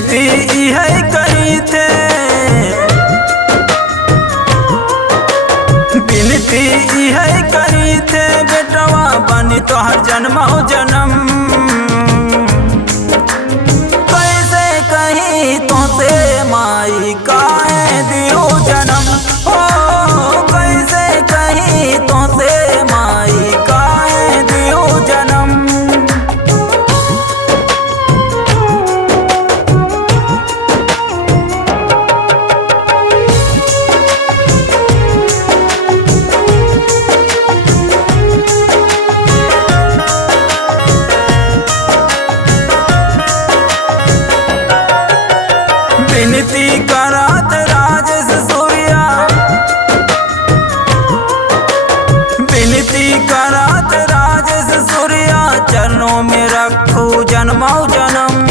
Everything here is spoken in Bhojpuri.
विनती है कही थे, विनती है कही थे बेटवा बनी तोहर जन्म हो जन्म। कैसे कही तोते माई काहे दियो जन्म हो, कैसे कही तोते माई काहे दियो जन्म। विनती करात राजेश सूर्या, विनती करात राजेश सूर्या चरणों में रखो जन्मो जन्म।